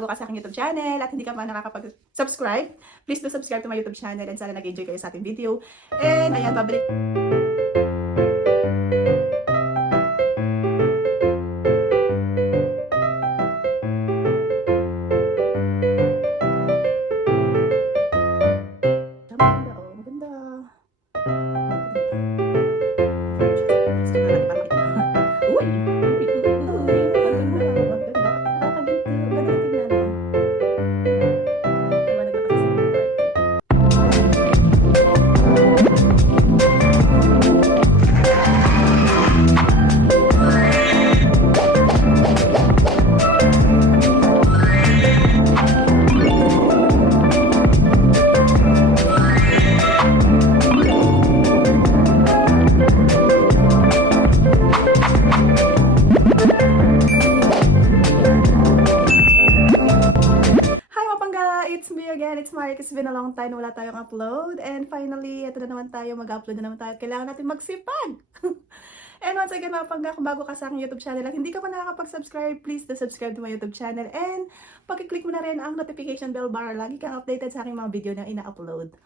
Ka sa aking YouTube channel at hindi ka pa nakakapag-subscribe, please do subscribe to my YouTube channel and sana nag-enjoy kayo sa ating video. And ayan, pabalik. Maganda, oh, maganda. Uy! It's Mark. It's been a long time na wala tayong upload. And finally, ito na naman tayo. Mag-upload na naman tayo. Kailangan natin magsipag. And once again, mga pangga, kung bago ka sa aking YouTube channel at hindi ka pa nakakapag-subscribe, please do subscribe to my YouTube channel. And pag-click mo na rin ang notification bell bar. Lagi kang updated sa aking mga video na ina-upload.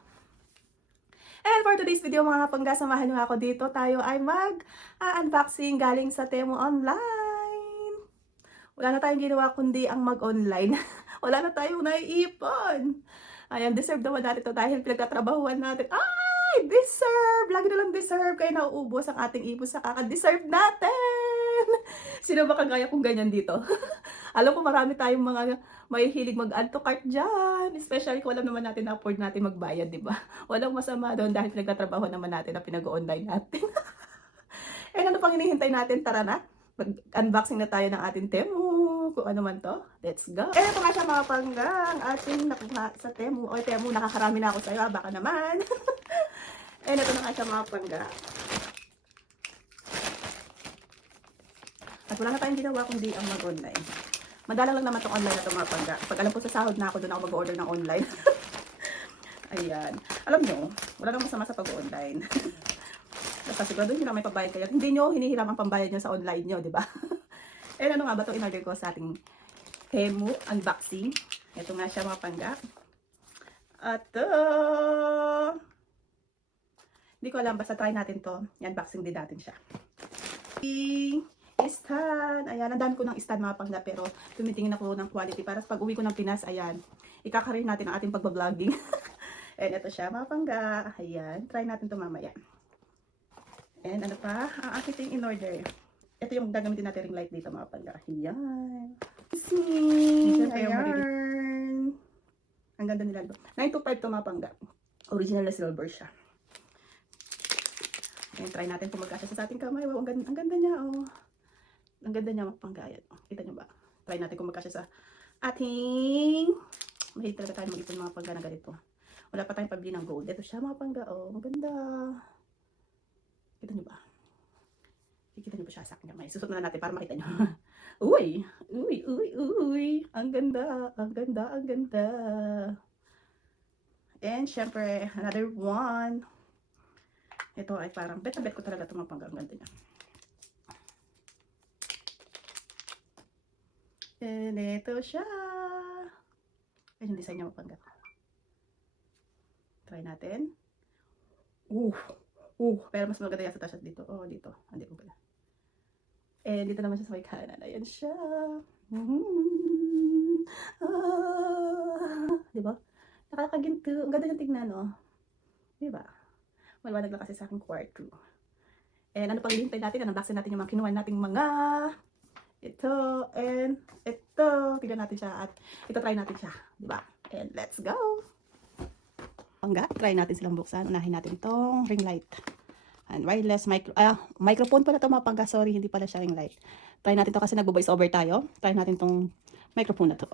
And for today's video, mga pangga, samahan nyo ako dito. Tayo ay mag-unboxing galing sa Temu Online. Wala na tayong ginawa kundi ang mag-online. Wala na tayong naiipon. Ayan, deserve naman natin ito dahil pinagtatrabahuan natin. Ay, deserve! Lagi na lang deserve. Kaya nauubos ang ating ipon sa kaka-deserve natin. Sino ba kagaya kung ganyan dito? Alam ko marami tayong mga may hilig mag-add to cart dyan. Especially kung alam naman natin na afford natin magbayad, di ba? Walang masama doon dahil pinagtatrabahuan naman natin na pinag-online natin. And ano pang hinihintay natin? Tara na. Mag-unboxing na tayo ng ating Temu. Kung ano man to. Let's go. Eh, ito nga siya mga panggang ating nakuha sa Temu. O, Temu, nakakarami na ako sa'yo. Baka naman. Eh, ito na nga siya mga panggang. At wala na tayong ginawa kundi ang mag-online. Madalang lang naman itong online na ito mga panggang. Pag alam ko sa sahod na ako, doon ako mag-order ng online. Ayan. Alam nyo, wala nang masama sa pag-online. Basta siguro doon nyo na may pambayad kayo. Hindi nyo hinihiram ang pambayad nyo sa online nyo, di ba? Eh, ano nga ba ito in-order ko sa ating Temu unboxing. Ito nga siya mga pangga. At hindi ko alam, basta try natin to. I-unboxing din natin siya. Stand. Ayan, ang dami ko ng stand mga pangga, pero tumitingin ako ng quality para pag uwi ko ng Pinas, ayan, ikakarir natin ang ating pagbabloging. And ito siya mga pangga. Ayan, try natin to mamaya. And ano pa? Ang aking in-order. Ito yung gagamitin natin ring light dito mga pangga. Ayan. Ayan. Ang ganda nila. 925 to mga pangga. Original na silver siya. Ayan, try natin kung magkasya sa ating kamay. Wow, ang ganda niya. Oh. Ang ganda niya mga pangga. Ayan. Oh, kita niyo ba? Try natin kung magkasya sa ating... Mahilig talaga tayo mag-ipon mga pangga na ganito. Wala pa tayong pabili ng gold. Ito siya mga pangga. Oh, maganda. Kita nyo ba? Kikita nyo ba siya sa akin kamay? Susot na natin para makita nyo. Uy! Uy! Uy! Uy! Ang ganda! Ang ganda! Ang ganda! And syempre, another one. Ito ay parang bet na bet ko talaga ito mga pangga. Ang ganda niya. And ito siya. Ay, yung design niya mga pangga. Try natin. Pero mas maganda yan sa tashat dito. Oh, dito. Hindi ko pala. And dito naman siya sa may kanan. Ayan siya. Diba? Nakakaginto. Ang ganda niyang tignan, oh. Diba? Maliwanag lang kasi sa aking kwarto. And ano pang hihintay natin? Unboxing natin yung mga kinuha nating mga ito and ito. Tignan natin siya at ito try natin siya. Diba? And let's go! Pangga, try natin silang buksan. Unahin natin itong ring light. And wireless microphone pala ito mga pangga. Sorry, hindi pala siya ring light. Try natin to kasi nagbo-voice over tayo. Try natin itong microphone na to.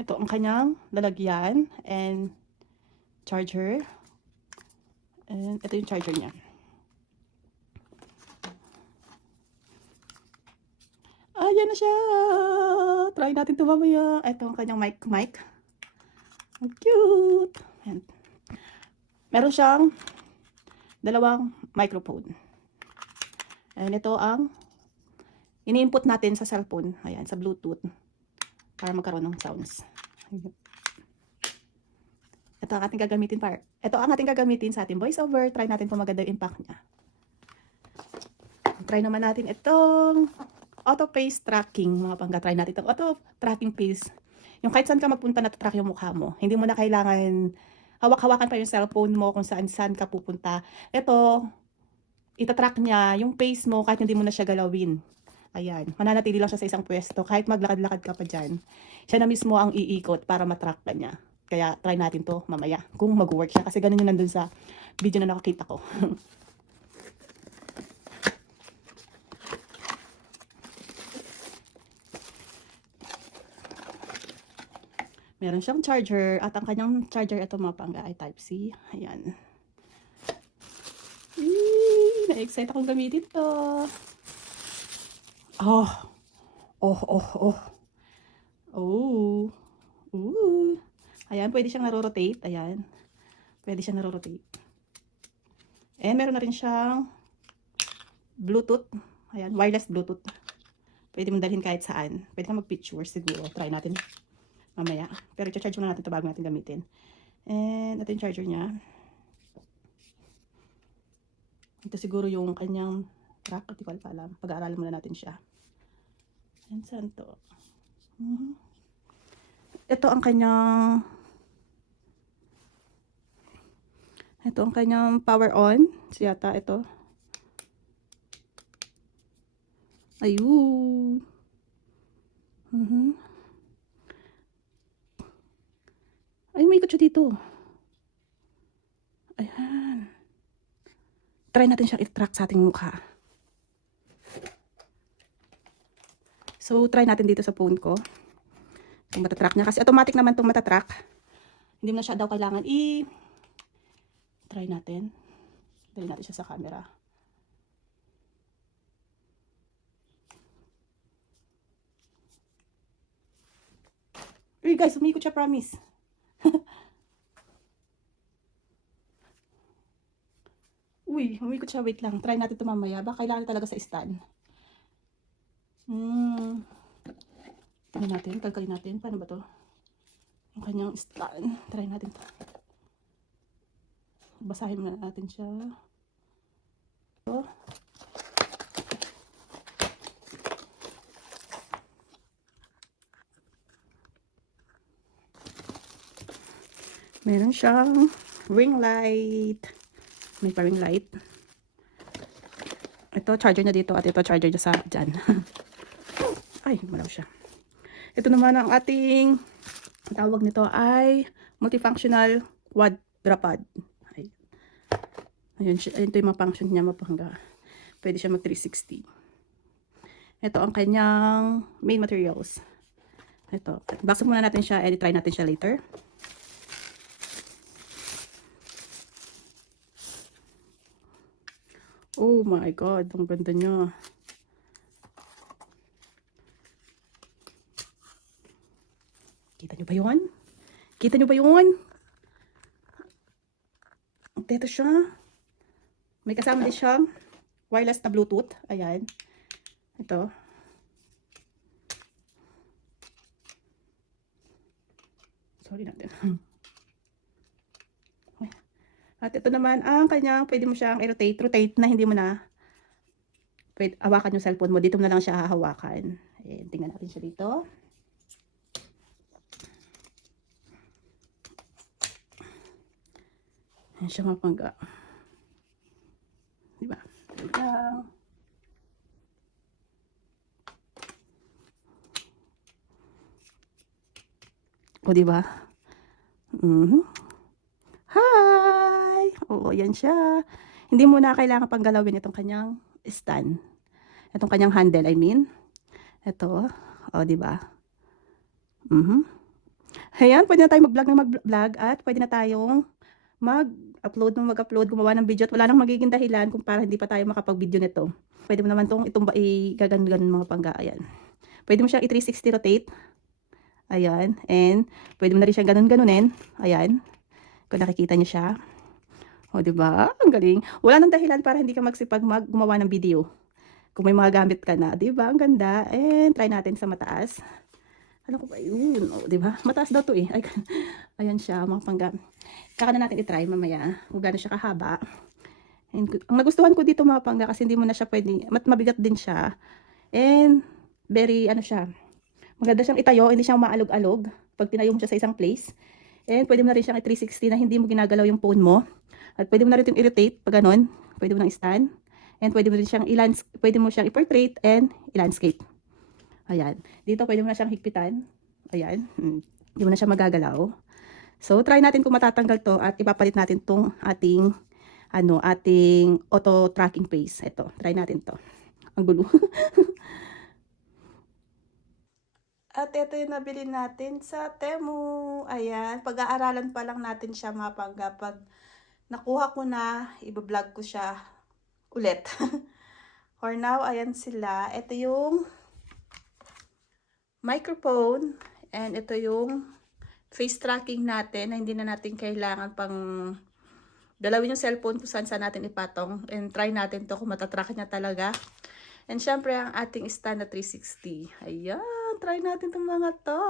Ito ang kanyang lalagyan and charger. And ito yung charger niya. Ayan na siya! try natin ito mamaya. Ito ang kanyang mic. Ang cute. Ayan. Meron siyang dalawang microphone. And ito ang ini-input natin sa cellphone. Ayan, sa Bluetooth. Para magkaroon ng sounds. Ito ang ating gagamitin sa ating voiceover. Try natin kung maganda yung impact niya. Try naman natin itong auto face tracking. Mga pangga, try natin itong auto tracking face. Yung kahit saan ka magpunta na track yung mukha mo. Hindi mo na kailangan hawak-hawakan pa yung cellphone mo kung saan ka pupunta. Ito, itatrack niya yung face mo kahit hindi mo na siya galawin. Ayan, mananatili lang siya sa isang pwesto. Kahit maglakad-lakad ka pa dyan, siya na mismo ang iikot para matrack ka niya. Kaya try natin to mamaya kung mag-work siya. Kasi ganun yung nandun sa video na nakakita ko. Meron siyang charger at ang kanyang charger ito mga pangga ay Type-C. Ayan. Na-excite akong gamitin to. Oh. Ayan, pwede siyang naro-rotate. Ayan. Pwede siyang naro-rotate. And meron na rin siyang Bluetooth. Ayan, wireless Bluetooth. Pwede mong dalhin kahit saan. Pwede kang mag-picture siguro. Try natin mamaya. Pero i-charge muna natin ito bago natin gamitin. And ito yung charger niya. Ito siguro yung kanyang track. Hindi ko alam. Pag-aaralan muna natin siya. And saan to? Ito ang kanyang power on. Siyata ito. Ayun. Ay, may ikot siya dito. Ayan. Try natin siyang i-track sa ating mukha. So, try natin dito sa phone ko. Kung matatrack niya. Kasi automatic naman itong matatrack. Hindi mo na siya daw kailangan try natin. Dali natin siya sa camera. Uy guys, umikot siya, promise. Uy, umikot siya. Wait lang. Try natin ito mamaya. Baka kailangan talaga sa stand. Tingnan natin. Kalkalin natin. Paano ba to? Yung kanyang stand. Try natin to. Basahin muna natin siya. Meron siyang ring light. May pa ring light. Ito, charger na dito. At ito, charger niya sa dyan. Ay, malaw siya. Ito naman ang ating tawag nito ay multifunctional quadrupod. Ayun, ito yung mga function niya, mapangga. Pwede siya mag 360. Ito ang kanyang main materials. Ito. Baksan muna natin siya, and try natin siya later. Oh my God, ang ganda niya. Kita nyo ba yun? Kita nyo ba yun? Ito siya. May kasama din siyang wireless na Bluetooth. Ayan. Ito. Sorry natin. At ito naman ang kanyang, pwede mo siyang i-rotate na hindi mo na pwede hawakan yung cellphone mo. Dito mo na lang siya hahawakan. Ayan, tingnan natin siya dito. Ayan siya mapangga. Diba? Diba? O diba? Hi! Oo, yan siya. Hindi mo na kailangan pang galawin itong kanyang stand. Itong kanyang handle, I mean. Ito. O, diba? Ayan, pwede na tayo mag-vlog at pwede na tayong mag-upload, gumawa ng video at wala nang magiging dahilan kung para hindi pa tayo makapag-video nito. Pwede mo naman itong gaganon mga pangga. Ayan. Pwede mo siya i-360 rotate. Ayan. And, pwede mo na rin siyang ganun-ganunin. Ayan. Kung nakikita niyo siya. O, diba? Ang galing. Wala nang dahilan para hindi ka magsipag gumawa ng video. Kung may mga gamit ka na. Diba? Ang ganda. And, try natin sa mataas. Alam ko ba yun? O, diba? Mataas daw to eh. Ay, ayan siya, mga panggam. Kaka na natin itry mamaya. Kung gano'n siya kahaba. And, ang nagustuhan ko dito mga pangga kasi hindi mo na siya pwede, mabigat din siya. And, very, ano siya, maganda siyang itayo, hindi siyang maalog-alog pag tinayo mo siya sa isang place. And, pwede mo na rin siyang i-360 na hindi mo ginagalaw yung phone mo. At pwede mo na rin itong i-rotate pag ganun. Pwede mo nang i-stand. And, pwede mo rin siyang i-portrait and i-landscape. Ayan. Dito, pwede mo na siyang higpitan. Ayan. Hindi mo na siya magagalaw. So, try natin kung matatanggal to at ipapalit natin tong ating auto tracking face. Ito, try natin to. Ang gulo. At ito yung nabili natin sa Temu. Ayan, pag-aaralan pa lang natin siya mga pangga. Pag nakuha ko na, i-vlog ko siya ulit. For now, ayan sila. Ito yung microphone and ito yung face tracking natin na hindi na natin kailangan pang dalawin yung cellphone kung saan natin ipatong. And try natin to kung matatrack niya talaga. And syempre, ang ating stand na 360. Ayan, try natin itong mga to.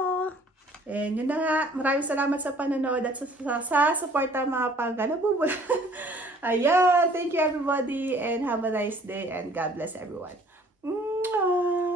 And yun na nga, maraming salamat sa panonood at sa support ng mga panggalabubula. Ayan, thank you everybody and have a nice day and God bless everyone. Mwah!